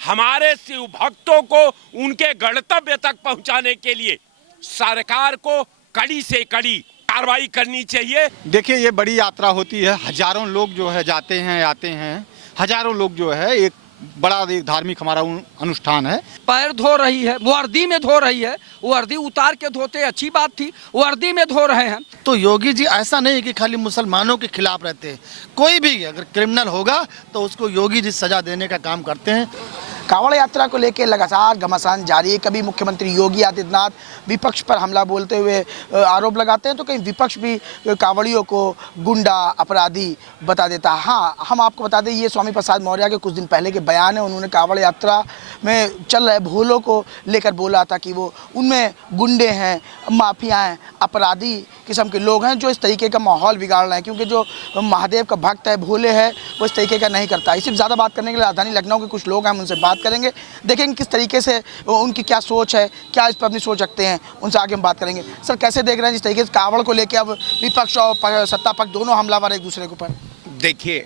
हमारे शिव भक्तों को उनके गंतव्य तक पहुंचाने के लिए सरकार को कड़ी से कड़ी कार्रवाई करनी चाहिए। देखिए, ये बड़ी यात्रा होती है, हजारों लोग जो है जाते हैं आते हैं, हजारों लोग जो है एक बड़ा एक धार्मिक हमारा अनुष्ठान है। पैर धो रही है, वर्दी में धो रही है, वर्दी उतार के धोते अच्छी बात थी, वर्दी में धो रहे हैं। तो योगी जी ऐसा नहीं कि खाली मुसलमानों के खिलाफ रहते हैं, कोई भी अगर क्रिमिनल होगा तो उसको योगी जी सजा देने का काम करते हैं। कांवड़ यात्रा को लेकर लगातार घमासान जारी है। कभी मुख्यमंत्री योगी आदित्यनाथ विपक्ष पर हमला बोलते हुए आरोप लगाते हैं, तो कहीं विपक्ष भी कांवड़ियों को गुंडा अपराधी बता देता है। हाँ, हम आपको बता दें, ये स्वामी प्रसाद मौर्य के कुछ दिन पहले के बयान है। उन्होंने कांवड़ यात्रा में चल रहे भोलों को लेकर बोला था कि वो उनमें गुंडे हैं, माफिया हैं, अपराधी किस्म के लोग हैं जो इस तरीके का माहौल बिगाड़ रहे हैं, क्योंकि जो महादेव का भक्त है, भोले है, वो इस तरीके का नहीं करता। इसी ज़्यादा बात करने के लिए राजधानी लखनऊ के कुछ लोग हैं, हम उनसे बात करेंगे, देखेंगे किस तरीके से उनकी क्या सोच है, क्या इस पर अपनी सोच रखते हैं, उनसे आगे हम बात करेंगे। सर, कैसे देख रहे हैं जिस तरीके से कांवड़ को लेकर अब विपक्ष और सत्ता पक्ष दोनों हमलावर एक दूसरे के ऊपर? देखिए,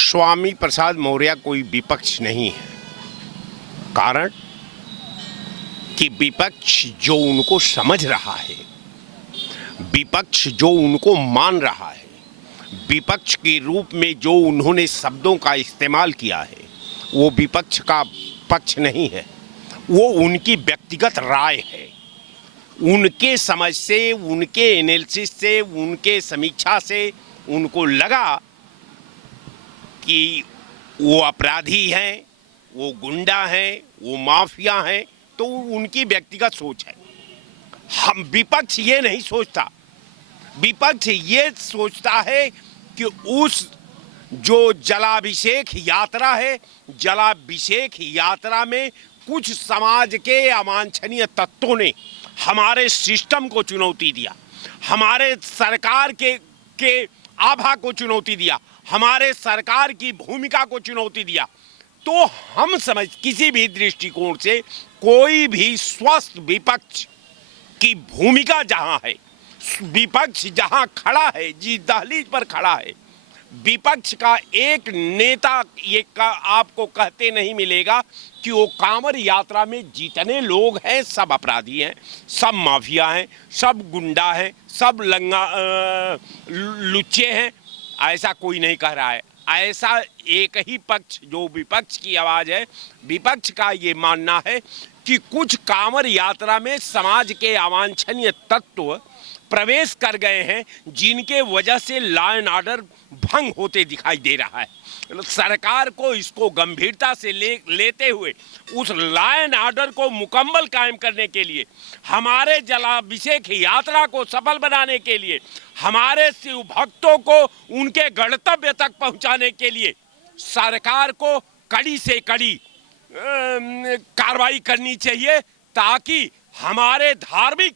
स्वामी प्रसाद मौर्य कोई विपक्ष नहीं है। कारण कि विपक्ष जो उनको समझ रहा है, विपक्ष जो उनको मान रहा है, विपक्ष के रूप में जो उन्होंने शब्दों का इस्तेमाल किया है, वो विपक्ष का पक्ष नहीं है, वो उनकी व्यक्तिगत राय है। उनके समझ से, उनके एनालिसिस से, उनके समीक्षा से उनको लगा कि वो अपराधी हैं, वो गुंडा हैं, वो माफिया हैं, तो उनकी व्यक्तिगत सोच है। हम विपक्ष ये नहीं सोचता। विपक्ष ये सोचता है कि उस जो जलाभिषेक यात्रा है, जलाभिषेक यात्रा में कुछ समाज के अवांछनीय तत्वों ने हमारे सिस्टम को चुनौती दिया, हमारे सरकार के आभा को चुनौती दिया, हमारे सरकार की भूमिका को चुनौती दिया। तो हम समझ, किसी भी दृष्टिकोण से कोई भी स्वस्थ विपक्ष की भूमिका जहां है, विपक्ष जहां खड़ा है, जिस दहलीज पर खड़ा है, विपक्ष का एक नेता ये आपको कहते नहीं मिलेगा कि वो कांवड़ यात्रा में जितने लोग हैं सब अपराधी हैं, सब माफिया हैं, सब गुंडा हैं, सब लुच्चे हैं। ऐसा कोई नहीं कह रहा है। ऐसा एक ही पक्ष, जो विपक्ष की आवाज़ है, विपक्ष का ये मानना है कि कुछ कांवड़ यात्रा में समाज के अवांछनीय तत्व प्रवेश कर गए हैं, जिनके वजह से लॉ एंड ऑर्डर भंग होते दिखाई दे रहा है। सरकार को इसको गंभीरता से लेते हुए उस लॉ एंड ऑर्डर को मुकम्मल कायम करने के लिए, हमारे जलाभिषेक यात्रा को सफल बनाने के लिए, हमारे शिव भक्तों को उनके गंतव्य तक पहुंचाने के लिए सरकार को कड़ी से कड़ी कार्रवाई करनी चाहिए, ताकि हमारे धार्मिक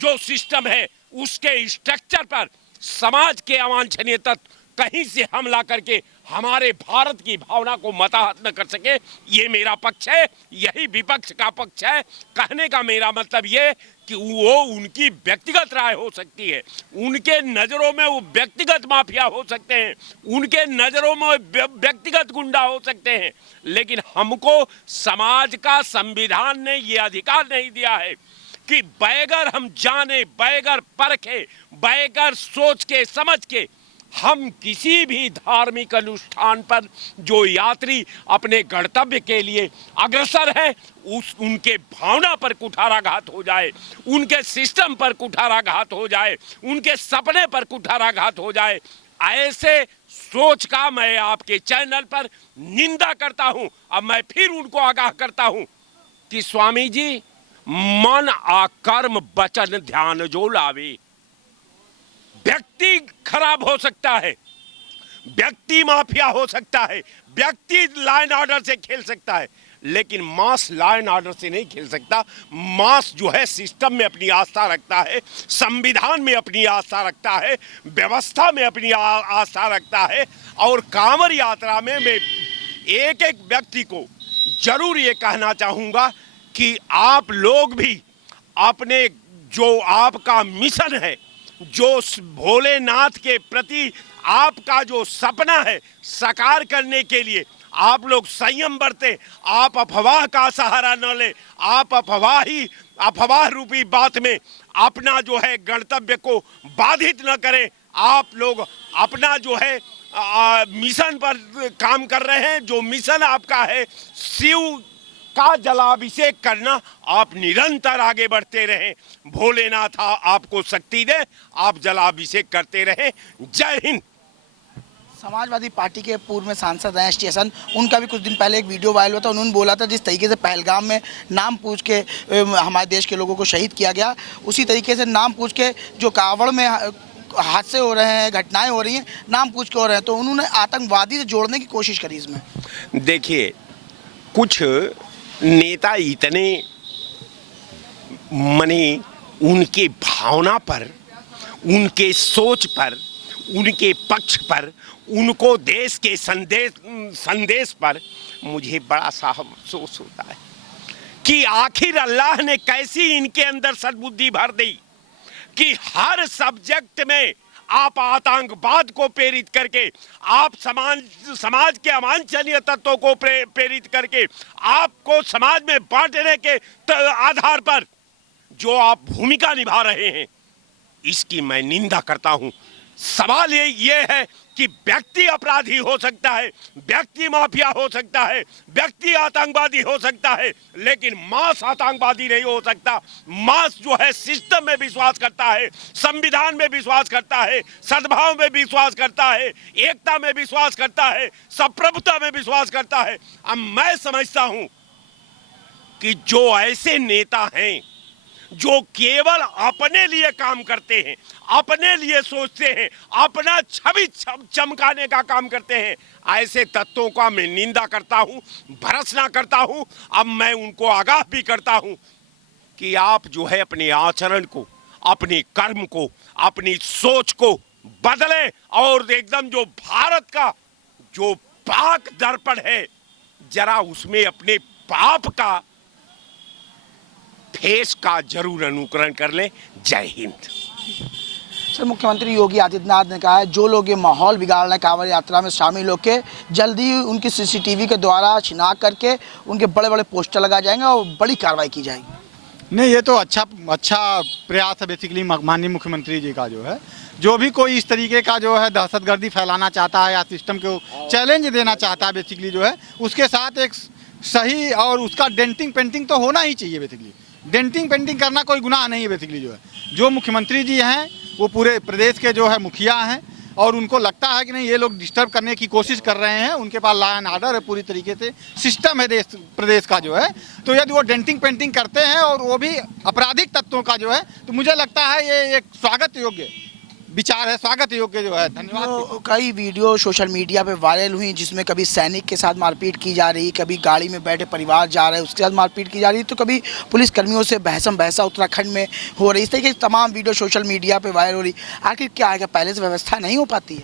जो सिस्टम है उसके स्ट्रक्चर पर समाज के अवांछनीय तत्व कहीं से हमला करके हमारे भारत की भावना को मताहत न कर सके। ये मेरा पक्ष है, यही विपक्ष का पक्ष है। कहने का मेरा मतलब ये कि वो उनकी व्यक्तिगत राय हो सकती है, उनके नज़रों में वो व्यक्तिगत माफिया हो सकते हैं, उनके नज़रों में व्यक्तिगत गुंडा हो सकते हैं, लेकिन हमको समाज का संविधान ने ये अधिकार नहीं दिया है कि बगैर हम जाने, बगैर परखे, बगैर सोच के समझ के हम किसी भी धार्मिक अनुष्ठान पर जो यात्री अपने गंतव्य के लिए अग्रसर है, उनके भावना पर कुठाराघात हो जाए, उनके सिस्टम पर कुठाराघात हो जाए, उनके सपने पर कुठाराघात हो जाए, ऐसे सोच का मैं आपके चैनल पर निंदा करता हूं। अब मैं फिर उनको आगाह करता हूं कि स्वामी जी, मन आकर्म वचन ध्यान जो लावे। व्यक्ति खराब हो सकता है, व्यक्ति माफिया हो सकता है, व्यक्ति लॉ एंड ऑर्डर से खेल सकता है, लेकिन मास लॉ एंड ऑर्डर से नहीं खेल सकता। मास जो है सिस्टम में अपनी आस्था रखता है, संविधान में अपनी आस्था रखता है, व्यवस्था में अपनी आस्था रखता है। और कांवड़ यात्रा में मैं एक एक व्यक्ति को जरूर ये कहना चाहूँगा कि आप लोग भी अपने जो आपका मिशन है, जो भोलेनाथ के प्रति आपका जो सपना है साकार करने के लिए आप लोग संयम बरतें, आप अफवाह का सहारा न लें, आप अफवाह रूपी बात में अपना जो है गंतव्य को बाधित न करें। आप लोग अपना जो है मिशन पर काम कर रहे हैं। जो मिशन आपका है शिव का जलाभिषेक करना, आप निरंतर आगे बढ़ते रहें। भोलेनाथ आपको शक्ति दे, आप जलाभिषेक करते रहें। जय हिंद। समाजवादी पार्टी के पूर्व में सांसद हैं स्टेशन, उनका भी कुछ दिन पहले एक वीडियो वायरल हुआ था। उन्होंने बोला था जिस तरीके से पहलगाम में नाम पूछ के हमारे देश के लोगों को शहीद किया गया, उसी तरीके से नाम पूछ के जो कावड़ में हादसे हो रहे हैं, घटनाएं हो रही हैं, नाम पूछ के हो रहे हैं, तो उन्होंने आतंकवादी से जोड़ने की कोशिश करी इसमें। देखिए, कुछ नेता इतने मने उनके भावना पर, उनके सोच पर, उनके पक्ष पर, उनको देश के संदेश पर मुझे बड़ा सा अफसोस होता है कि आखिर अल्लाह ने कैसी इनके अंदर सद्बुद्धि भर दी कि हर सब्जेक्ट में आप आतंकवाद को प्रेरित करके, आप समाज के अवांछनीय तत्वों को प्रेरित करके, आपको समाज में बांटने के आधार पर जो आप भूमिका निभा रहे हैं, इसकी मैं निंदा करता हूं। सवाल ये है कि व्यक्ति अपराधी हो सकता है, व्यक्ति माफिया हो सकता है, व्यक्ति आतंकवादी हो सकता है, लेकिन मास आतंकवादी नहीं हो सकता। मास जो है सिस्टम में विश्वास करता है, संविधान में विश्वास करता है, सद्भाव में विश्वास करता है, एकता में विश्वास करता है, संप्रभुता में विश्वास करता है। अब मैं समझता हूं कि जो ऐसे नेता हैं जो केवल अपने लिए काम करते हैं, अपने लिए सोचते हैं, अपना छवि चमकाने का काम करते हैं, ऐसे तत्वों का मैं निंदा करता हूं, भर्त्सना करता हूं। अब मैं उनको आगाह भी करता हूं कि आप जो है अपने आचरण को, अपने कर्म को, अपनी सोच को बदलें और एकदम जो भारत का जो पाक दर्पण है, जरा उसमें अपने पाप का फेस का जरूर अनुकरण कर ले। जय हिंद। सर, मुख्यमंत्री योगी आदित्यनाथ ने कहा है जो लोग ये माहौल बिगाड़ रहे हैं कांवड़ यात्रा में शामिल होकर, जल्दी उनकी सीसीटीवी के द्वारा शिनाख्त करके उनके बड़े बड़े पोस्टर लगाए जाएंगे और बड़ी कार्रवाई की जाएगी। नहीं, ये तो अच्छा प्रयास है बेसिकली माननीय मुख्यमंत्री जी का। जो है जो भी कोई इस तरीके का जो है दहशतगर्दी फैलाना चाहता है या सिस्टम को चैलेंज देना चाहता है, बेसिकली जो है उसके साथ एक सही और उसका डेंटिंग पेंटिंग तो होना ही चाहिए। बेसिकली डेंटिंग पेंटिंग करना कोई गुनाह नहीं है। बेसिकली जो है जो मुख्यमंत्री जी हैं वो पूरे प्रदेश के जो है मुखिया हैं और उनको लगता है कि नहीं ये लोग डिस्टर्ब करने की कोशिश कर रहे हैं, उनके पास लॉ एंड ऑर्डर है, पूरी तरीके से सिस्टम है प्रदेश का जो है, तो यदि वो डेंटिंग पेंटिंग करते हैं और वो भी आपराधिक तत्वों का जो है, तो मुझे लगता है ये एक स्वागत योग्य विचार है, स्वागत योग्य जो है। धन्यवाद। तो कई वीडियो सोशल मीडिया पे वायरल हुई जिसमें कभी सैनिक के साथ मारपीट की जा रही, कभी गाड़ी में बैठे परिवार जा रहे हैं उसके साथ मारपीट की जा रही, तो कभी पुलिस कर्मियों से बहसा उत्तराखंड में हो रही। इस तरीके की तमाम वीडियो सोशल मीडिया पे वायरल हो रही। आखिर क्या है, पहले से व्यवस्था नहीं हो पाती है?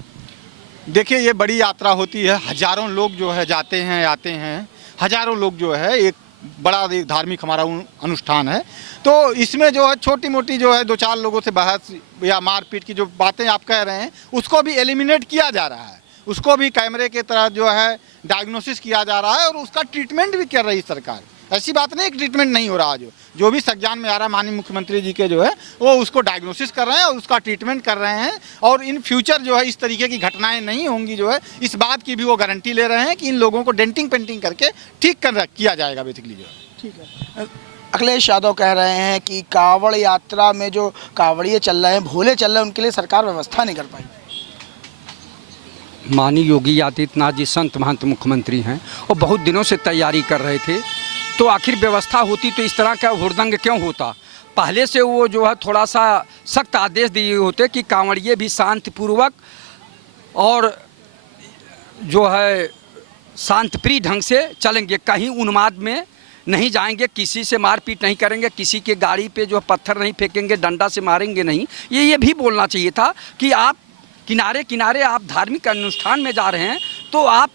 देखिए, ये बड़ी यात्रा होती है, हजारों लोग जो है जाते हैं आते हैं, हजारों लोग जो है, एक बड़ा एक धार्मिक हमारा अनुष्ठान है। तो इसमें जो है छोटी मोटी जो है दो चार लोगों से बहस या मारपीट की जो बातें आप कह रहे हैं उसको भी एलिमिनेट किया जा रहा है, उसको भी कैमरे के तरह जो है डायग्नोसिस किया जा रहा है और उसका ट्रीटमेंट भी कर रही है सरकार। ऐसी बात नहीं, ट्रीटमेंट नहीं हो रहा। जो भी संज्ञान में आ रहा है माननीय मुख्यमंत्री जी के जो है वो उसको डायग्नोसिस कर रहे हैं और उसका ट्रीटमेंट कर रहे हैं और इन फ्यूचर जो है इस तरीके की घटनाएं नहीं होंगी। जो है इस बात की भी वो गारंटी ले रहे हैं कि इन लोगों को डेंटिंग पेंटिंग करके ठीक किया जाएगा बेसिकली जो है। ठीक है। अखिलेश यादव कह रहे हैं कि कांवड़ यात्रा में जो कांवड़िए चल रहे हैं, भोले चल रहे हैं, उनके लिए सरकार व्यवस्था नहीं कर पाई। माननीय योगी आदित्यनाथ जी संत महंत मुख्यमंत्री हैं और बहुत दिनों से तैयारी कर रहे थे, तो आखिर व्यवस्था होती तो इस तरह का हुड़दंग क्यों होता? पहले से वो जो है थोड़ा सा सख्त आदेश दिए होते कि कांवड़िए भी शांतिपूर्वक और जो है शांतिप्रिय ढंग से चलेंगे, कहीं उन्माद में नहीं जाएंगे, किसी से मारपीट नहीं करेंगे, किसी के गाड़ी पे जो पत्थर नहीं फेंकेंगे, डंडा से मारेंगे नहीं। ये भी बोलना चाहिए था कि आप किनारे किनारे आप धार्मिक अनुष्ठान में जा रहे हैं तो आप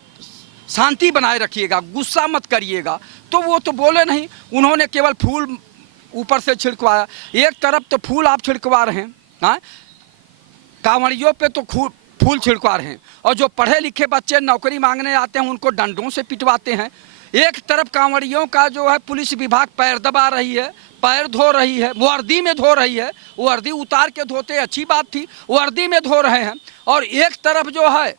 शांति बनाए रखिएगा, गुस्सा मत करिएगा। तो वो तो बोले नहीं, उन्होंने केवल फूल ऊपर से छिड़कवाया। एक तरफ तो फूल आप छिड़कवा रहे हैं, हाँ, कांवड़ियों पे तो फूल छिड़का रहे हैं, और जो पढ़े लिखे बच्चे नौकरी मांगने आते हैं उनको डंडों से पिटवाते हैं। एक तरफ कांवड़ियों का जो है पुलिस विभाग पैर दबा रही है, पैर धो रही है, वर्दी में धो रही है, वर्दी उतार के धोते अच्छी बात थी, वर्दी में धो रहे हैं। और एक तरफ जो है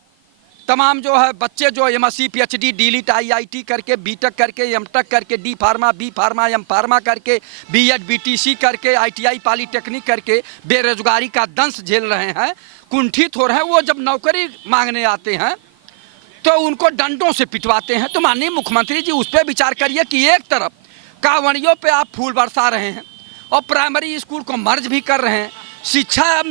तमाम जो है बच्चे जो MSc PhD डीलिट IIT करके BTech करके M.Tech करके D pharma B pharma M pharma करके B.Ed BTC करके ITI पॉलीटेक्निक करके बेरोजगारी का दंश झेल रहे हैं, कुंठित हो रहे हैं। वो जब नौकरी मांगने आते हैं तो उनको डंडों से पिटवाते हैं। तो माननीय मुख्यमंत्री जी उस पर विचार करिए कि एक तरफ कांवड़ियों पे आप फूल बरसा रहे हैं और प्राइमरी स्कूल को मर्ज भी कर रहे हैं, शिक्षा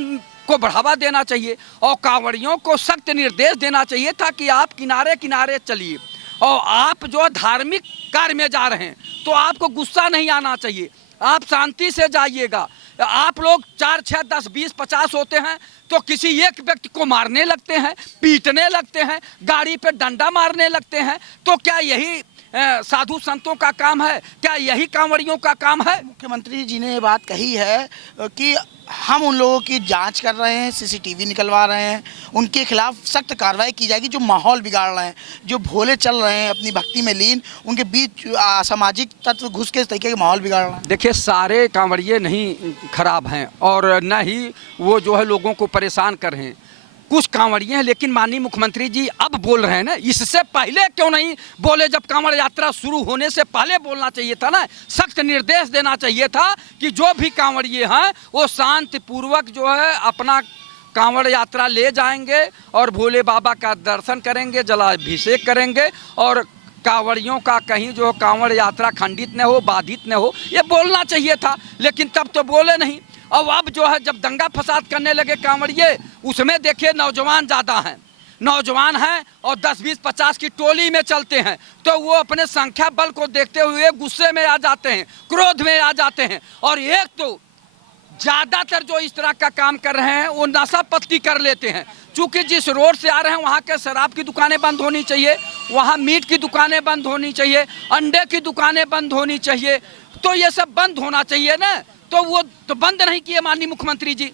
को बढ़ावा देना चाहिए और कांवड़ियों को सख्त निर्देश देना चाहिए था कि आप किनारे किनारे चलिए। और आप जो धार्मिक कार्य में जा रहे हैं तो आपको गुस्सा नहीं आना चाहिए, आप शांति से जाइएगा। आप लोग 4, 6, 10, 20, 50 होते हैं तो किसी एक व्यक्ति को मारने लगते हैं, पीटने लगते हैं, गाड़ी पे डंडा मारने लगते हैं। तो क्या यही साधु संतों का काम है? क्या यही कांवड़ियों का काम है? मुख्यमंत्री जी ने ये बात कही है कि हम उन लोगों की जांच कर रहे हैं, CCTV निकलवा रहे हैं, उनके खिलाफ सख्त कार्रवाई की जाएगी जो माहौल बिगाड़ रहे हैं, जो भोले चल रहे हैं अपनी भक्ति में लीन, उनके बीच असामाजिक तत्व घुस के इस तरीके के माहौल बिगाड़ रहे हैं। देखिए, सारे कांवड़िए नहीं खराब हैं और न ही वो जो है लोगों को परेशान कर रहे हैं। कुछ कांवड़िए हैं, लेकिन माननीय मुख्यमंत्री जी अब बोल रहे हैं ना, इससे पहले क्यों नहीं बोले? जब कांवड़ यात्रा शुरू होने से पहले बोलना चाहिए था ना, सख्त निर्देश देना चाहिए था कि जो भी कांवड़िए हैं वो शांतिपूर्वक जो है अपना कांवड़ यात्रा ले जाएंगे और भोले बाबा का दर्शन करेंगे, जलाभिषेक करेंगे और कांवड़ियों का कहीं जो कांवड़ यात्रा खंडित न हो, बाधित न हो, ये बोलना चाहिए था। लेकिन तब तो बोले नहीं। और अब जो है जब दंगा फसाद करने लगे कांवड़िए, उसमें देखिए नौजवान ज़्यादा हैं, नौजवान हैं और 10, 20, 50 की टोली में चलते हैं तो वो अपने संख्या बल को देखते हुए गुस्से में आ जाते हैं, क्रोध में आ जाते हैं। और एक तो ज़्यादातर जो इस तरह का काम कर रहे हैं वो नशा पत्ती कर लेते हैं। चूँकि जिस रोड से आ रहे हैं वहाँ के शराब की दुकानें बंद होनी चाहिए, वहाँ मीट की दुकानें बंद होनी चाहिए, अंडे की दुकानें बंद होनी चाहिए, तो ये सब बंद होना चाहिए ना। तो वो तो बंद नहीं किए माननीय मुख्यमंत्री जी।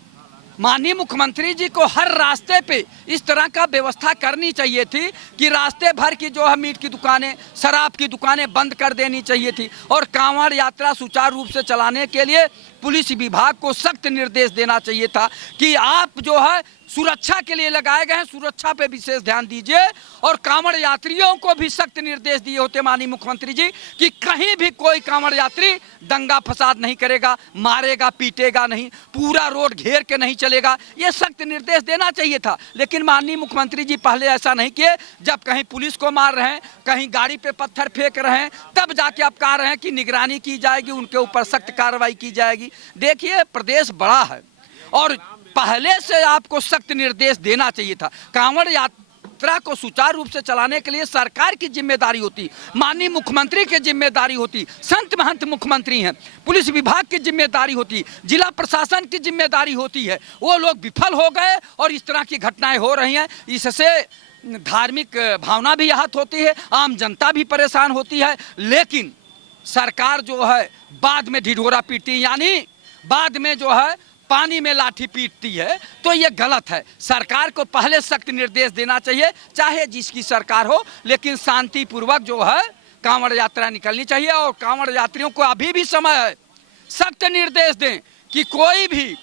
माननीय मुख्यमंत्री जी को हर रास्ते पे इस तरह का व्यवस्था करनी चाहिए थी कि रास्ते भर की जो है मीट की दुकानें, शराब की दुकानें बंद कर देनी चाहिए थी। और कांवड़ यात्रा सुचारू रूप से चलाने के लिए पुलिस विभाग को सख्त निर्देश देना चाहिए था कि आप जो है सुरक्षा के लिए लगाए गए हैं, सुरक्षा पे विशेष ध्यान दीजिए। और कांवड़ यात्रियों को भी सख्त निर्देश दिए होते माननीय मुख्यमंत्री जी कि कहीं भी कोई कांवड़ यात्री दंगा फसाद नहीं करेगा, मारेगा पीटेगा नहीं, पूरा रोड घेर के नहीं चलेगा, ये सख्त निर्देश देना चाहिए था। लेकिन माननीय मुख्यमंत्री जी पहले ऐसा नहीं किए। जब कहीं पुलिस को मार रहे हैं, कहीं गाड़ी पे पत्थर फेंक रहे हैं, तब जाके आप कह रहे हैं कि निगरानी की जाएगी, उनके ऊपर सख्त कार्रवाई की जाएगी। देखिए, प्रदेश बड़ा है और पहले से आपको सख्त निर्देश देना चाहिए था। कांवड़ यात्रा को सुचारू रूप से चलाने के लिए सरकार की जिम्मेदारी होती, माननीय मुख्यमंत्री की जिम्मेदारी होती, संत महंत मुख्यमंत्री हैं, पुलिस विभाग की जिम्मेदारी होती, जिला प्रशासन की जिम्मेदारी होती है। वो लोग विफल हो गए और इस तरह की घटनाएं हो रही हैं। इससे धार्मिक भावना भी आहत होती है, आम जनता भी परेशान होती है। लेकिन सरकार जो है बाद में ढिढोरा पीटती है, यानी बाद में जो है पानी में लाठी पीटती है, तो ये गलत है। सरकार को पहले सख्त निर्देश देना चाहिए, चाहे जिसकी सरकार हो, लेकिन शांतिपूर्वक जो है कांवड़ यात्रा निकलनी चाहिए। और कांवड़ यात्रियों को अभी भी समय है, सख्त निर्देश दें कि कोई भी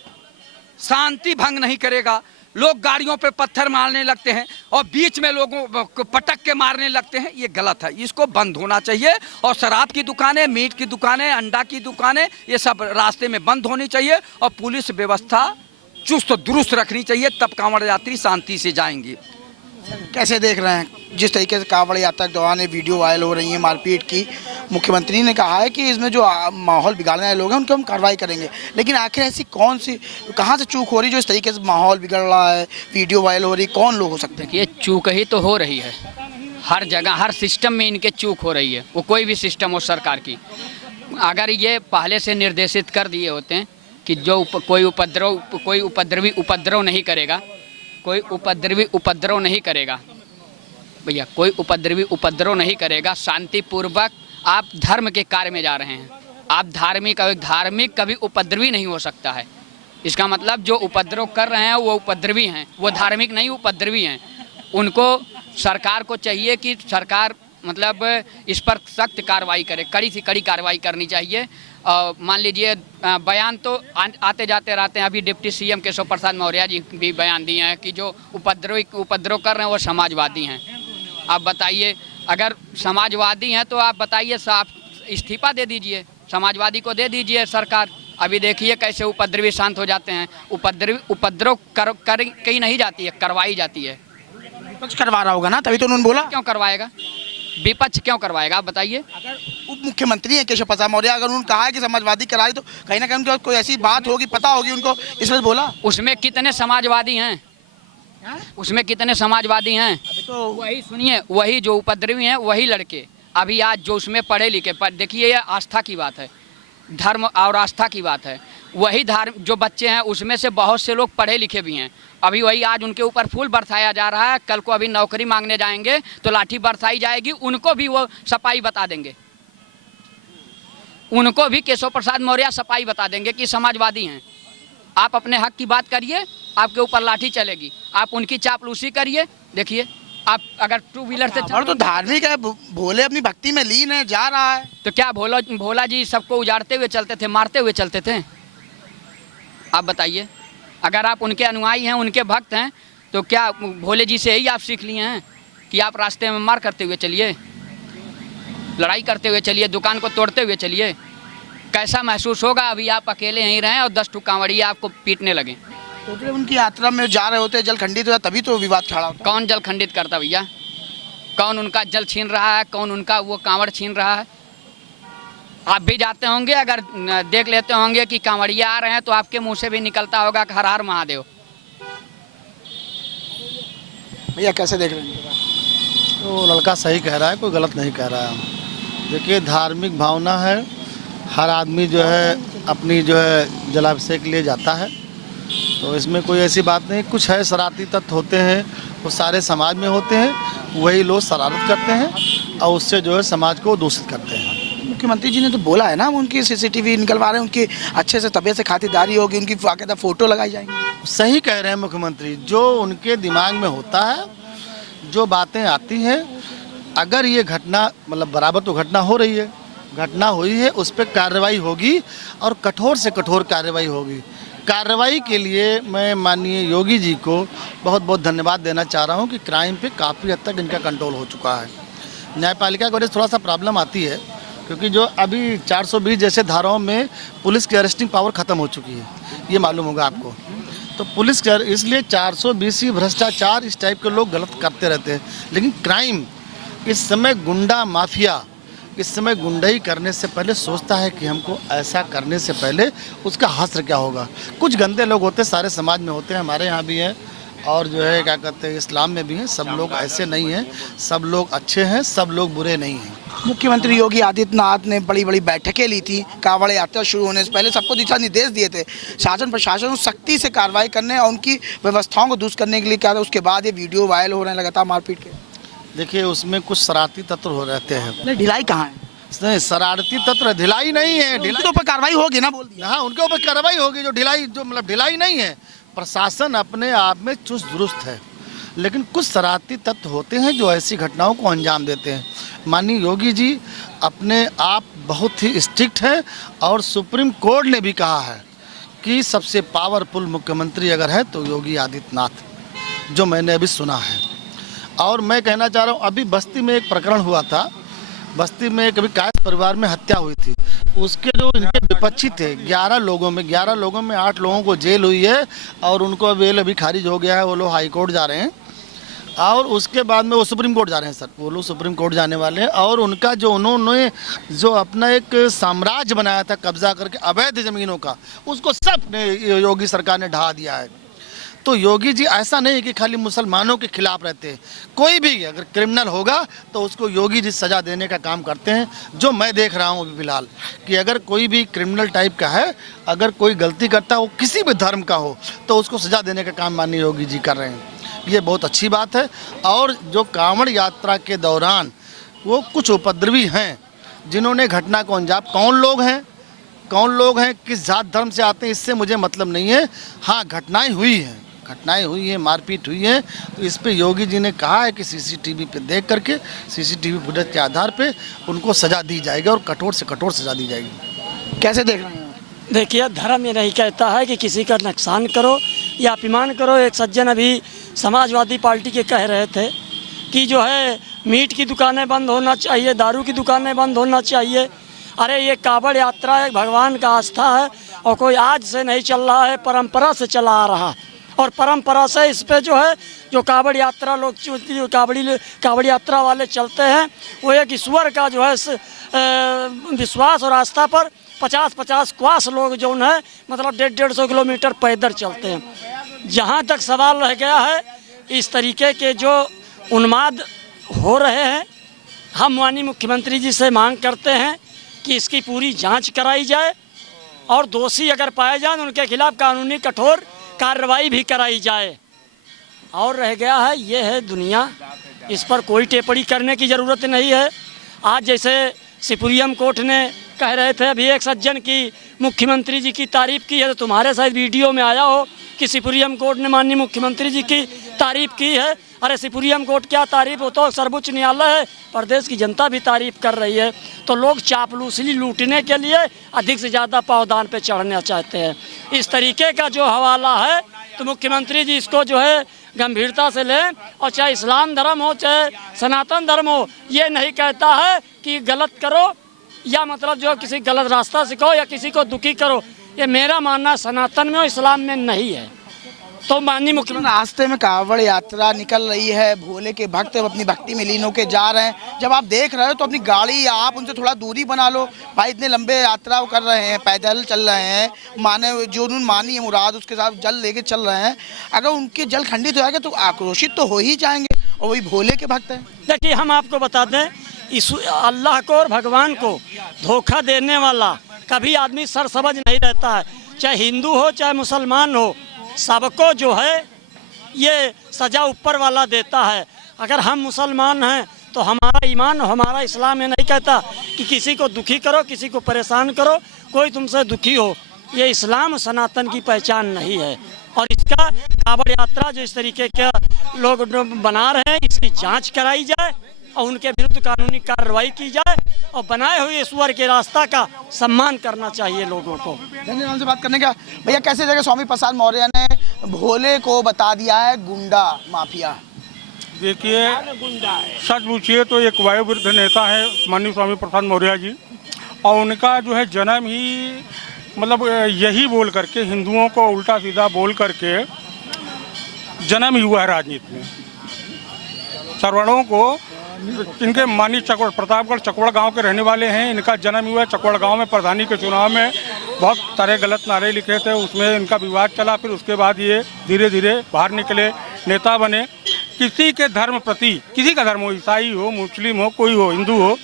शांति भंग नहीं करेगा। लोग गाड़ियों पे पत्थर मारने लगते हैं और बीच में लोगों को पटक के मारने लगते हैं, ये गलत है, इसको बंद होना चाहिए। और शराब की दुकानें, मीट की दुकानें, अंडा की दुकानें, ये सब रास्ते में बंद होनी चाहिए और पुलिस व्यवस्था चुस्त दुरुस्त रखनी चाहिए, तब कांवड़ यात्री शांति से जाएंगे। कैसे देख रहे हैं जिस तरीके से कांवड़ यात्रा के दौरान वीडियो वायरल हो रही है मारपीट की? मुख्यमंत्री ने कहा है कि इसमें जो माहौल बिगाड़ने वाले लोग हैं उनकी हम कार्रवाई करेंगे, लेकिन आखिर ऐसी कौन सी, कहाँ से चूक हो रही है जो इस तरीके से माहौल बिगड़ रहा है, वीडियो वायरल हो रही है? कौन लोग हो सकते हैं? ये चूक ही तो हो रही है, हर जगह हर सिस्टम में इनके चूक हो रही है। वो कोई भी सिस्टम हो सरकार की, अगर ये पहले से निर्देशित कर दिए होते हैं कि जो कोई उपद्रवी उपद्रव नहीं करेगा, कोई उपद्रवी उपद्रव नहीं करेगा भैया, कोई उपद्रवी उपद्रव नहीं करेगा, शांतिपूर्वक आप धर्म के कार्य में जा रहे हैं, आप धार्मिक कभी उपद्रवी नहीं हो सकता है। इसका मतलब जो उपद्रव कर रहे हैं वो उपद्रवी हैं, वो धार्मिक नहीं उपद्रवी हैं। उनको सरकार को चाहिए कि सरकार मतलब इस पर सख्त कार्रवाई करे, कड़ी से कड़ी कार्रवाई करनी चाहिए। मान लीजिए बयान तो आते जाते रहते हैं। अभी डिप्टी सीएम केशव प्रसाद मौर्य जी भी बयान दिए हैं कि जो उपद्रव कर रहे हैं वो समाजवादी हैं। आप बताइए, अगर समाजवादी हैं तो आप बताइए साफ इस्तीफा दे दीजिए, समाजवादी को दे दीजिए सरकार। अभी देखिए कैसे उपद्रवी शांत हो जाते हैं। उपद्रव कर कहीं नहीं जाती है, करवाई जाती है। विपक्ष करवा रहा होगा ना, तभी तो उन्होंने बोला। क्यों करवाएगा विपक्ष, क्यों करवाएगा आप बताइए। अगर उप मुख्यमंत्री हैं केशव प्रसाद मौर्य, अगर उन्होंने कहा है कि समाजवादी करा रही, तो कहीं ना कहीं उनके पास कोई ऐसी बात होगी, पता होगी उनको, इसलिए बोला। उसमें कितने समाजवादी हैं, उसमें कितने समाजवादी हैं? अभी तो वही सुनिए, वही जो उपद्रवी हैं वही लड़के अभी आज जो उसमें पढ़े लिखे, पर देखिए ये आस्था की बात है, धर्म और आस्था की बात है। वही धर्म जो बच्चे हैं उसमें से बहुत से लोग पढ़े लिखे भी हैं। अभी वही आज उनके ऊपर फूल बरसाया जा रहा है। कल को अभी नौकरी मांगने जाएंगे तो लाठी बरसाई जाएगी, उनको भी वो सफाई बता देंगे, उनको भी केशव प्रसाद मौर्य सफाई बता देंगे कि समाजवादी हैं। आप अपने हक की बात करिए, आपके ऊपर लाठी चलेगी। आप उनकी चापलूसी करिए, देखिए आप अगर टू व्हीलर से और तो धार्मिक है, भोले अपनी भक्ति में लीन है, जा रहा है। तो क्या भोला जी सबको उजाड़ते हुए चलते थे, मारते हुए चलते थे? आप बताइए, अगर आप उनके अनुयायी हैं, उनके भक्त हैं, तो क्या भोले जी से ही आप सीख लिए हैं कि आप रास्ते में मार करते हुए चलिए, लड़ाई करते हुए चलिए, दुकान को तोड़ते हुए चलिए? कैसा महसूस होगा अभी आप अकेले यहीं रहें और 10 कांवड़िया आपको पीटने लगे? तो उनकी यात्रा में जा रहे होते, जल खंडित हो जाता, तभी तो विवाद खड़ा होता। कौन जल खंडित करता भैया? कौन उनका जल छीन रहा है? कौन उनका वो कांवड़ छीन रहा है? आप भी जाते होंगे, अगर देख लेते होंगे कि कांवड़िया आ रहे हैं तो आपके मुंह से भी निकलता होगा हर हर महादेव। भैया कैसे देख रहे हैं? तो लड़का सही कह रहा है, कोई गलत नहीं कह रहा है। देखिए धार्मिक भावना है, हर आदमी जो है अपनी जो है जलाभिषेक के लिए जाता है, तो इसमें कोई ऐसी बात नहीं। कुछ है शरारती तत्व होते हैं, वो सारे समाज में होते हैं, वही लोग शरारत करते हैं और उससे जो है समाज को दूषित करते हैं। मुख्यमंत्री जी ने तो बोला है ना, उनकी सीसीटीवी निकलवा रहे हैं, उनकी अच्छे से तबीयत से खातिरदारी होगी, उनकी बाकायदा फोटो लगाई जाएंगी। सही कह रहे हैं मुख्यमंत्री, जो उनके दिमाग में होता है, जो बातें आती हैं, अगर ये घटना मतलब बराबर तो घटना हो रही है, घटना हुई है, उस पर कार्रवाई होगी और कठोर से कठोर कार्रवाई होगी। कार्रवाई के लिए मैं माननीय योगी जी को बहुत बहुत धन्यवाद देना चाह रहा हूँ कि क्राइम पे काफ़ी हद तक इनका कंट्रोल हो चुका है। न्यायपालिका की वजह से थोड़ा सा प्रॉब्लम आती है, क्योंकि जो अभी 420 जैसे धाराओं में पुलिस की अरेस्टिंग पावर ख़त्म हो चुकी है, ये मालूम होगा आपको। तो पुलिस का इसलिए 420 ही भ्रष्टाचार इस टाइप के लोग गलत करते रहते हैं। लेकिन क्राइम इस समय गुंडा माफिया इस समय गुंडाई करने से पहले सोचता है कि हमको ऐसा करने से पहले उसका हश्र क्या होगा। कुछ गंदे लोग होते हैं, सारे समाज में होते हैं, हमारे यहाँ भी हैं और जो है क्या कहते हैं इस्लाम में भी हैं। सब लोग ऐसे नहीं हैं, सब लोग अच्छे हैं, सब लोग बुरे नहीं हैं। मुख्यमंत्री योगी आदित्यनाथ ने बड़ी बड़ी बैठकें ली थी कांवड़ यात्रा शुरू होने से पहले, सबको दिशा निर्देश दिए थे शासन प्रशासन सख्ती से कार्रवाई करने और उनकी व्यवस्थाओं को दुरुस्त करने के लिए क्या था। उसके बाद ये वीडियो वायरल हो रहे हैं लगातार मारपीट के। देखिए उसमें कुछ शरारती तत्व हो रहते हैं। ढिलाई कहाँ है? नहीं, शरारती तत्व ढिलाई नहीं है, ढिलाई तो ऊपर कार्रवाई होगी ना, बोल दिया। हाँ, उनके ऊपर कार्रवाई होगी। जो ढिलाई जो मतलब ढिलाई नहीं है, प्रशासन अपने आप में चुस्त दुरुस्त है, लेकिन कुछ शरारती तत्व होते हैं जो ऐसी घटनाओं को अंजाम देते हैं। माननीय योगी जी अपने आप बहुत ही स्ट्रिक्ट हैं और सुप्रीम कोर्ट ने भी कहा है कि सबसे पावरफुल मुख्यमंत्री अगर है तो योगी आदित्यनाथ, जो मैंने अभी सुना है। और मैं कहना चाह रहा हूँ, अभी बस्ती में एक प्रकरण हुआ था, बस्ती में कभी कायस्थ परिवार में हत्या हुई थी, उसके जो इनके विपक्षी थे 11 लोगों में 8 लोगों को जेल हुई है और उनको बेल अभी खारिज हो गया है। वो लोग हाई कोर्ट जा रहे हैं और उसके बाद में वो सुप्रीम कोर्ट जा रहे हैं। सर वो लोग सुप्रीम कोर्ट जाने वाले हैं और उनका जो उन्होंने जो अपना एक साम्राज्य बनाया था कब्जा करके अवैध ज़मीनों का, उसको सब ने योगी सरकार ने ढहा दिया है। तो योगी जी ऐसा नहीं कि खाली मुसलमानों के खिलाफ रहते हैं, कोई भी अगर क्रिमिनल होगा तो उसको योगी जी सज़ा देने का काम करते हैं। जो मैं देख रहा हूँ अभी फिलहाल कि अगर कोई भी क्रिमिनल टाइप का है, अगर कोई गलती करता हो किसी भी धर्म का हो, तो उसको सज़ा देने का काम माननीय योगी जी कर रहे हैं। ये बहुत अच्छी बात है। और जो कांवड़ यात्रा के दौरान वो कुछ उपद्रवी हैं जिन्होंने घटना को अंजाम, कौन लोग हैं कौन लोग हैं, किस जात धर्म से आते हैं, इससे मुझे मतलब नहीं है। हाँ, घटनाएं हुई हैं, मारपीट हुई है, तो इस पे योगी जी ने कहा है कि सीसीटीवी पे देख करके, सीसीटीवी फुटेज के आधार पे उनको सजा दी जाएगी और कठोर से कठोर सजा दी जाएगी। कैसे देख रहे हैं? देखिए, धर्म ये नहीं कहता है कि किसी का नुकसान करो या अपमान करो। एक सज्जन अभी समाजवादी पार्टी के कह रहे थे कि जो है मीट की दुकानें बंद होना चाहिए, दारू की दुकानें बंद होना चाहिए। अरे ये कावड़ यात्रा है, भगवान का आस्था है और कोई आज से नहीं चल रहा है, परंपरा से चला आ रहा। और परंपरा से इस पे जो है जो कावड़ यात्रा लोग कावड़ यात्रा वाले चलते हैं, वो एक ईश्वर का जो है विश्वास और आस्था पर 50-50 क्वास लोग जो है मतलब 150-150 किलोमीटर पैदल चलते हैं। जहाँ तक सवाल रह गया है इस तरीके के जो उन्माद हो रहे हैं, हम माननीय मुख्यमंत्री जी से मांग करते हैं कि इसकी पूरी जांच कराई जाए और दोषी अगर पाए जाए उनके खिलाफ कानूनी कठोर कार्रवाई भी कराई जाए। और रह गया है ये है दुनिया, इस पर कोई टिप्पणी करने की ज़रूरत नहीं है। आज जैसे सुप्रीम कोर्ट ने कह रहे थे अभी एक सज्जन की मुख्यमंत्री जी की तारीफ़ की है, तो तुम्हारे साथ वीडियो में आया हो कि सुप्रीम कोर्ट ने माननीय मुख्यमंत्री जी की तारीफ़ की है। अरे सुप्रीम कोर्ट क्या तारीफ़ हो, तो सर्वोच्च न्यायालय है, प्रदेश की जनता भी तारीफ़ कर रही है। तो लोग चापलूसी लूटने के लिए अधिक से ज़्यादा पावदान पे चढ़ना चाहते हैं। इस तरीके का जो हवाला है तो मुख्यमंत्री जी इसको जो है गंभीरता से लें। और चाहे इस्लाम धर्म हो चाहे सनातन धर्म हो, ये नहीं कहता है कि गलत करो या मतलब जो किसी गलत रास्ता सिखाओ या किसी को दुखी करो। ये मेरा मानना सनातन में और इस्लाम में नहीं है। तो माननीय मुख्यमंत्री रास्ते में कावड़ यात्रा निकल रही है, भोले के भक्त अपनी भक्ति में लीन होकर जा रहे हैं। जब आप देख रहे हो तो अपनी गाड़ी या आप उनसे थोड़ा दूरी बना लो। भाई इतने लंबे यात्रा कर रहे हैं, पैदल चल रहे हैं, माने जो उन्होंने मानी है मुराद उसके साथ जल लेके चल रहे हैं। अगर उनके जल खंडित हो जाएगा तो आक्रोशित तो हो ही जाएंगे, और वही भोले के भक्त हैं। देखिए, हम आपको बता दें अल्लाह को और भगवान को धोखा देने वाला कभी आदमी सरसमझ नहीं रहता है। चाहे हिंदू हो चाहे मुसलमान हो, सबको जो है ये सज़ा ऊपर वाला देता है। अगर हम मुसलमान हैं तो हमारा ईमान हमारा इस्लाम ये नहीं कहता कि किसी को दुखी करो, किसी को परेशान करो, कोई तुमसे दुखी हो। ये इस्लाम सनातन की पहचान नहीं है। और इसका कावड़ यात्रा जो इस तरीके के लोग बना रहे हैं, इसकी जांच कराई जाए और उनके विरुद्ध कानूनी कार्रवाई की जाए और बनाए हुए ईश्वर के रास्ता का सम्मान करना चाहिए लोगों को। धन्यवाद से बात करने का। भैया कैसे जगह स्वामी प्रसाद मौर्य ने भोले को बता दिया है गुंडा माफिया? देखिए, सच पूछिए तो एक वायुवृद्ध नेता है माननीय स्वामी प्रसाद मौर्य जी, और उनका जो है जन्म ही मतलब यही बोल करके हिंदुओं को उल्टा सीधा बोल करके जन्म ही हुआ है राजनीति में। सरवणों को इनके मानी चकवड़ प्रतापगढ़ चकवड़ गांव के रहने वाले हैं। इनका जन्म हुआ है चकवड़ गांव में। प्रधानी के चुनाव में बहुत सारे गलत नारे लिखे थे, उसमें इनका विवाद चला। फिर उसके बाद ये धीरे धीरे बाहर निकले, नेता बने। किसी के धर्म प्रति, किसी का धर्म हो, ईसाई हो, मुस्लिम हो, कोई हो, हिंदू हो,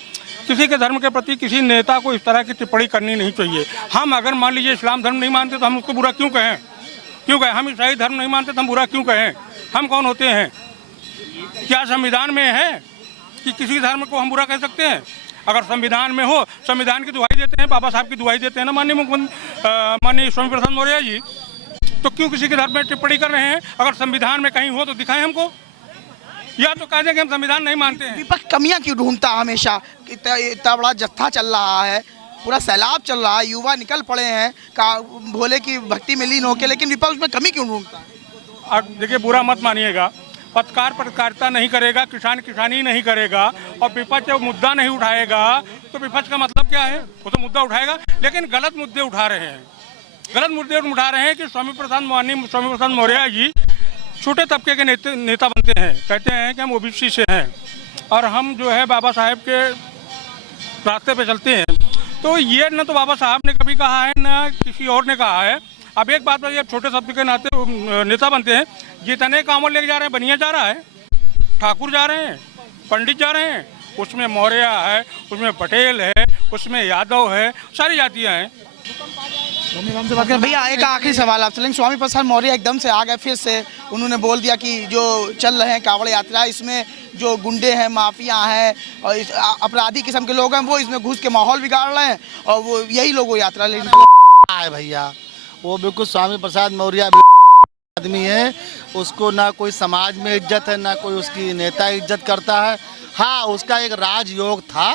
किसी के धर्म के प्रति किसी नेता को इस तरह की टिप्पणी करनी नहीं चाहिए। हम अगर मान लीजिए इस्लाम धर्म नहीं मानते तो हम उसको बुरा क्यों कहें? हम ईसाई धर्म नहीं मानते तो हम बुरा क्यों कहें? हम कौन होते हैं? क्या संविधान में है कि किसी धर्म को हम बुरा कह सकते हैं? अगर संविधान में हो, संविधान की दुहाई देते हैं, बाबा साहब की दुहाई देते हैं ना माननीय मुख्यमंत्री माननीय स्वामी प्रसाद मौर्य जी, तो क्यों किसी के धर्म में टिप्पणी कर रहे हैं? अगर संविधान में कहीं हो तो दिखाएं हमको, या तो कह दें कि हम संविधान नहीं मानते हैं। विपक्ष कमियां क्यों ढूंढता हमेशा? इतना बड़ा जत्था चल रहा है, पूरा सैलाब चल रहा है, युवा निकल पड़े हैं भोले की भक्ति में लीन होकर, लेकिन विपक्ष में कमी क्यों ढूंढता है? अब देखिए, बुरा मत मानिएगा, पत्रकार पत्रकारिता नहीं करेगा, किसान किसानी नहीं करेगा और विपक्ष जब मुद्दा नहीं उठाएगा तो विपक्ष का मतलब क्या है? वो तो मुद्दा उठाएगा, लेकिन गलत मुद्दे उठा रहे हैं। गलत मुद्दे उठा रहे हैं कि स्वामी प्रसाद मौर्य जी छोटे तबके के नेता बनते हैं, कहते हैं कि हम ओबीसी से हैं और हम जो है बाबा साहेब के रास्ते पे चलते हैं। तो ये न तो बाबा साहब ने कभी कहा है न किसी और ने कहा है। अब एक बात बताइए, अब छोटे शब्द के नाते नेता बनते हैं, जितने कांवड़ लेके जा रहे हैं, बनिया जा रहा है, ठाकुर जा रहे हैं, पंडित जा रहे हैं, उसमें मौर्य है, उसमें पटेल है, उसमें यादव है, सारी जातियां हैं। धन्यवाद से बात करें। भैया एक आखिरी सवाल आपसे लेंगे। स्वामी प्रसाद मौर्य एकदम से आ गए, फिर से उन्होंने बोल दिया कि जो चल रहे हैं कांवड़ यात्रा, इसमें जो गुंडे हैं, माफिया हैं और अपराधी किस्म के लोग हैं, वो इसमें घुस के माहौल बिगाड़ रहे हैं और वो यही लोग वो यात्रा लेने है भैया। वो बिल्कुल स्वामी प्रसाद मौर्य आदमी है, उसको ना कोई समाज में इज्जत है, ना कोई उसकी नेता इज्जत करता है। हाँ, उसका एक राजयोग था,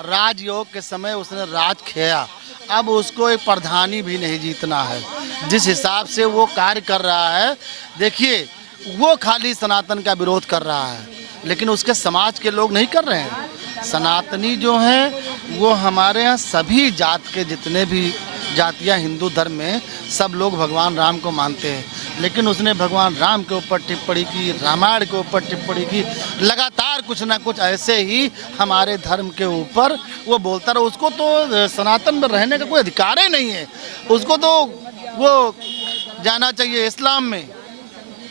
राजयोग के समय उसने राज किया, अब उसको एक प्रधानी भी नहीं जीतना है। जिस हिसाब से वो कार्य कर रहा है, देखिए वो खाली सनातन का विरोध कर रहा है, लेकिन उसके समाज के लोग नहीं कर रहे हैं। सनातनी जो हैं वो हमारे यहाँ सभी जात के जितने भी जातियाँ हिंदू धर्म में सब लोग भगवान राम को मानते हैं, लेकिन उसने भगवान राम के ऊपर टिप्पणी की, रामायण के ऊपर टिप्पणी की, लगातार कुछ ना कुछ ऐसे ही हमारे धर्म के ऊपर वो बोलता रहा। उसको तो सनातन में रहने का कोई अधिकार ही नहीं है, उसको तो वो जाना चाहिए इस्लाम में,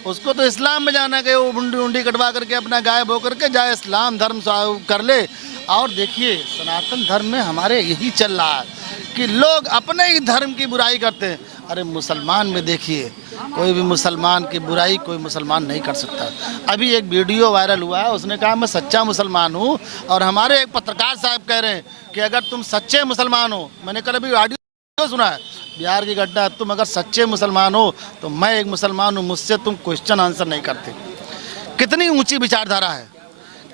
उसको तो इस्लाम में जाना चाहिए। वो मुंडी उंडी कटवा करके अपना गाय बो करके जाए इस्लाम धर्म कर ले। और देखिए सनातन धर्म में हमारे यही चल रहा है कि लोग अपने ही धर्म की बुराई करते हैं। अरे मुसलमान में देखिए, कोई भी मुसलमान की बुराई कोई मुसलमान नहीं कर सकता। अभी एक वीडियो वायरल हुआ है, उसने कहा मैं सच्चा मुसलमान हूँ, और हमारे एक पत्रकार साहब कह रहे हैं कि अगर तुम सच्चे मुसलमान हो, मैंने कल अभी ऑडियो सुना है, बिहार की घटना, तुम अगर सच्चे मुसलमान हो तो मैं एक मुसलमान हूँ, मुझसे तुम क्वेश्चन आंसर नहीं करते। कितनी ऊंची विचारधारा है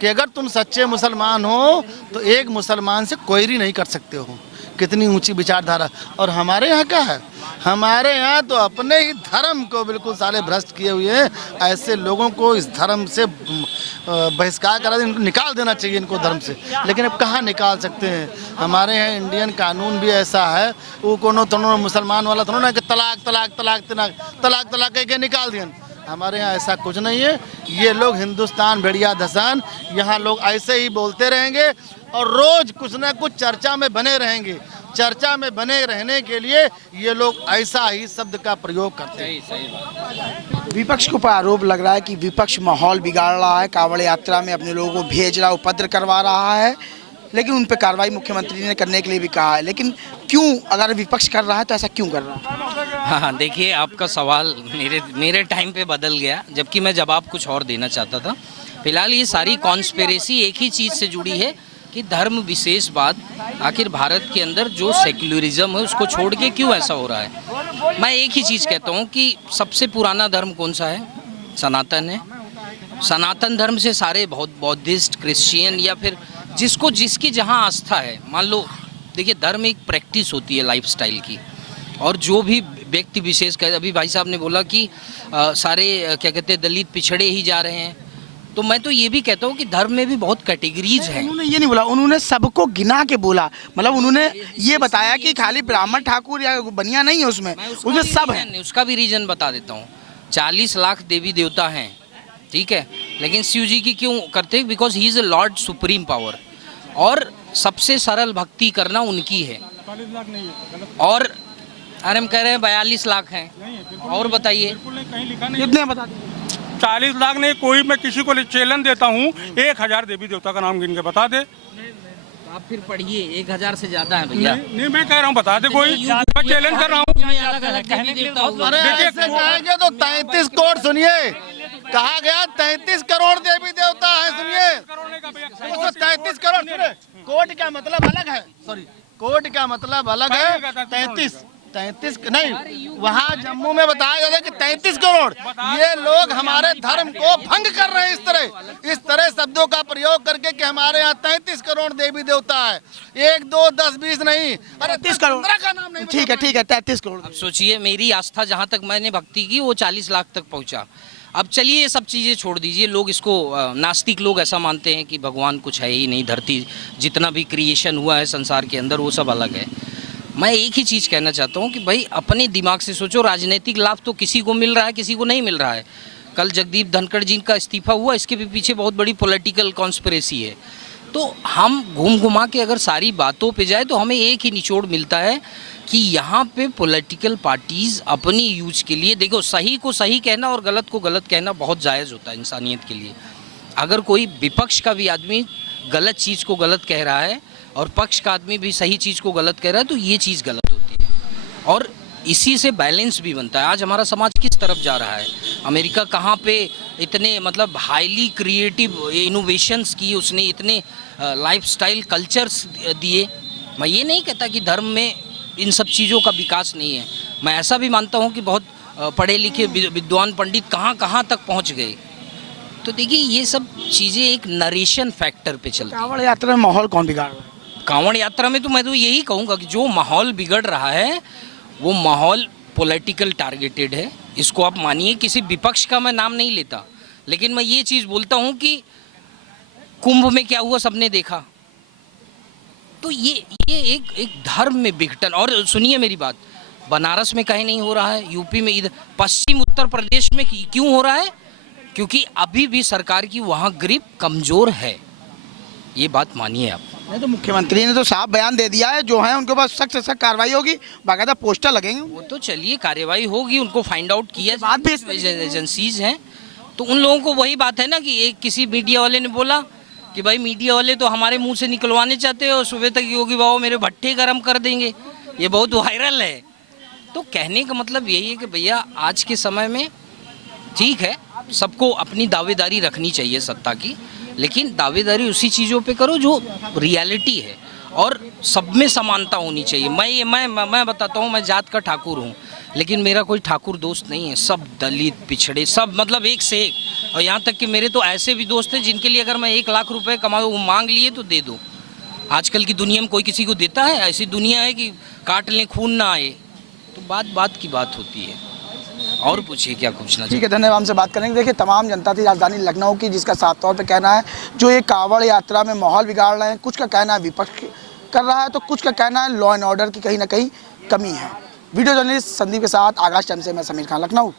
कि अगर तुम सच्चे मुसलमान हो तो एक मुसलमान से क्वेरी नहीं कर सकते हो। कितनी ऊंची विचारधारा। और हमारे यहाँ क्या है, हमारे यहाँ तो अपने ही धर्म को बिल्कुल साले भ्रष्ट किए हुए हैं। ऐसे लोगों को इस धर्म से बहिष्कार करा, इनको निकाल देना चाहिए इनको धर्म से, लेकिन अब कहाँ निकाल सकते हैं। हमारे यहाँ इंडियन कानून भी ऐसा है, वो कोनो थोड़ा मुसलमान वाला थोड़ा ना कि तलाक तलाक तलाक तलाक तलाक तलाक कह के निकाल दिया। हमारे यहाँ ऐसा कुछ नहीं है। ये लोग हिंदुस्तान भेड़िया धसान, यहाँ लोग ऐसे ही बोलते रहेंगे और रोज कुछ ना कुछ चर्चा में बने रहेंगे। चर्चा में बने रहने के लिए ये लोग ऐसा ही शब्द का प्रयोग करते हैं। विपक्ष के ऊपर आरोप लग रहा है कि विपक्ष माहौल बिगाड़ रहा है, कांवड़ यात्रा में अपने लोगों को भेज रहा है, उपद्रव करवा रहा है, लेकिन उन पर कार्रवाई मुख्यमंत्री ने करने के लिए भी कहा है। लेकिन क्यों, अगर विपक्ष कर रहा है तो ऐसा क्यों कर रहा है? हाँ, देखिए आपका सवाल मेरे टाइम पे बदल गया, जबकि मैं जवाब कुछ और देना चाहता था। फिलहाल ये सारी कॉन्स्पिरेसी एक ही चीज़ से जुड़ी है कि धर्म विशेष बात, आखिर भारत के अंदर जो सेक्युलरिज्म है उसको छोड़ के क्यों ऐसा हो रहा है। मैं एक ही चीज़ कहता हूँ कि सबसे पुराना धर्म कौन सा है? सनातन है। सनातन धर्म से सारे बहुत बौद्धिस्ट, क्रिश्चियन या फिर जिसको जिसकी जहाँ आस्था है, मान लो देखिए धर्म एक प्रैक्टिस होती है लाइफस्टाइल की, और जो भी व्यक्ति विशेष कर, अभी भाई साहब ने बोला कि सारे क्या कहते हैं दलित पिछड़े ही जा रहे हैं, तो मैं तो ये भी कहता हूँ कि धर्म में भी बहुत कैटेगरीज हैं। उन्होंने ये नहीं बोला, उन्होंने सबको गिना के बोला, मतलब उन्होंने ये बताया कि खाली ब्राह्मण ठाकुर या बनिया नहीं है उसमें सब है। उसका भी रीजन बता देता हूँ। 40 लाख देवी देवता हैं, ठीक है, लेकिन शिव जी की क्यों करते हैं? Because he is a Lord supreme power, और सबसे सरल भक्ति करना उनकी है। और अरे हम कह रहे हैं 42 लाख हैं, और बताइए कितने बता दें? 40 लाख नहीं, कोई मैं किसी को चैलेंज देता हूँ 1000 देवी देवता का नाम गिन के बता दे। आप फिर पढ़िए, 1000 से ज्यादा है भैया। नहीं मैं कह रहा हूँ बता दे कोई, मैं चैलेंज कर रहा हूँ। अरे ऐसे कहेंगे तो 33 करोड़, सुनिए कहा गया 33 करोड़ देवी देवता है, सुनिए 33 करोड़। सुनिए कोट का मतलब अलग है, सॉरी कोट का मतलब अलग है। 33 नहीं, वहाँ जम्मू में बताया गया कि 33 करोड़। ये लोग हमारे धर्म को भंग कर रहे हैं इस तरह शब्दों का प्रयोग करके कि हमारे यहाँ 33 करोड़ देवी देवता है, 1 2 10 20 नहीं, अरे 30 करोड़ का नाम नहीं। ठीक है 33 करोड़। अब सोचिए मेरी आस्था जहाँ तक मैंने भक्ति की वो 40 लाख तक पहुँचा। अब चलिए ये सब चीज़ें छोड़ दीजिए, लोग इसको नास्तिक लोग ऐसा मानते हैं कि भगवान कुछ है ही नहीं, धरती जितना भी क्रिएशन हुआ है संसार के अंदर वो सब अलग है। मैं एक ही चीज़ कहना चाहता हूँ कि भाई अपने दिमाग से सोचो। राजनीतिक लाभ तो किसी को मिल रहा है, किसी को नहीं मिल रहा है। कल जगदीप धनखड़ जी का इस्तीफा हुआ, इसके भी पीछे बहुत बड़ी पॉलिटिकल कॉन्स्पिरेसी है। तो हम घूम घुमा के अगर सारी बातों पे जाए तो हमें एक ही निचोड़ मिलता है कि यहाँ पे पॉलिटिकल पार्टीज़ अपनी यूज के लिए, देखो सही को सही कहना और गलत को गलत कहना बहुत जायज़ होता है इंसानियत के लिए। अगर कोई विपक्ष का भी आदमी गलत चीज़ को गलत कह रहा है और पक्ष का आदमी भी सही चीज़ को गलत कह रहा है तो ये चीज़ गलत होती है। और इसी से बैलेंस भी बनता है। आज हमारा समाज किस तरफ जा रहा है, अमेरिका कहाँ पे इतने मतलब हाईली क्रिएटिव इनोवेशंस की, उसने इतने लाइफस्टाइल कल्चर्स दिए। मैं ये नहीं कहता कि धर्म में इन सब चीज़ों का विकास नहीं है, मैं ऐसा भी मानता हूँ कि बहुत पढ़े लिखे विद्वान पंडित कहाँ कहाँ तक पहुँच गए। तो देखिए ये सब चीज़ें एक नरेशन फैक्टर पे चलती हैं। कांवड़ यात्रा में माहौल कौन बिगाड़ रहा है? कांवड़ यात्रा में तो मैं तो यही कहूँगा कि जो माहौल बिगड़ रहा है वो माहौल पॉलिटिकल टारगेटेड है। इसको आप मानिए, किसी विपक्ष का मैं नाम नहीं लेता, लेकिन मैं ये चीज़ बोलता हूँ कि कुंभ में क्या हुआ सबने देखा। तो ये एक धर्म में विघटन। और सुनिए मेरी बात, बनारस में कहीं नहीं हो रहा है, यूपी में, इधर पश्चिम उत्तर प्रदेश में क्यों हो रहा है? क्योंकि अभी भी सरकार की वहाँ ग्रिप कमज़ोर है। ये बात मानिए आप। नहीं तो मुख्यमंत्री ने तो साफ बयान दे दिया है, जो है उनके पास सख्त से सख्त कार्रवाई होगी, बाकायदा पोस्टर लगेंगे। वो तो चलिए कार्रवाई होगी, उनको फाइंड आउट किया, बात भी एजेंसीज हैं, तो उन लोगों को वही बात है ना कि एक किसी मीडिया वाले ने बोला कि भाई मीडिया वाले तो हमारे मुंह से निकलवाने चाहते हैं और सुबह तक योगी बाबा मेरे भट्टे गर्म कर देंगे, ये बहुत वायरल है। तो कहने का मतलब यही है कि भैया आज के समय में ठीक है, सबको अपनी दावेदारी रखनी चाहिए सत्ता की, लेकिन दावेदारी उसी चीज़ों पे करो जो रियलिटी है, और सब में समानता होनी चाहिए। मैं बताता हूँ, मैं जात का ठाकुर हूँ, लेकिन मेरा कोई ठाकुर दोस्त नहीं है, सब दलित पिछड़े, सब मतलब एक से एक। और यहाँ तक कि मेरे तो ऐसे भी दोस्त हैं जिनके लिए अगर मैं 1 लाख रुपए कमाऊँ, वो मांग लिए तो दे दो। आजकल की दुनिया में कोई किसी को देता है? ऐसी दुनिया है कि काट लें खून ना आए। तो बात की बात होती है। और पूछिए क्या पूछना ठीक है, धन्यवाद। हमसे बात करेंगे। देखिए, तमाम जनता थी राजधानी लखनऊ की, जिसका साफ तौर पे कहना है जो ये कांवड़ यात्रा में माहौल बिगाड़ रहे हैं। कुछ का कहना है विपक्ष कर रहा है, तो कुछ का कहना है लॉ एंड ऑर्डर की कहीं ना कहीं कमी है। वीडियो जर्नलिस्ट संदीप के साथ आकाश टाइम से मैं समीर खान, लखनऊ।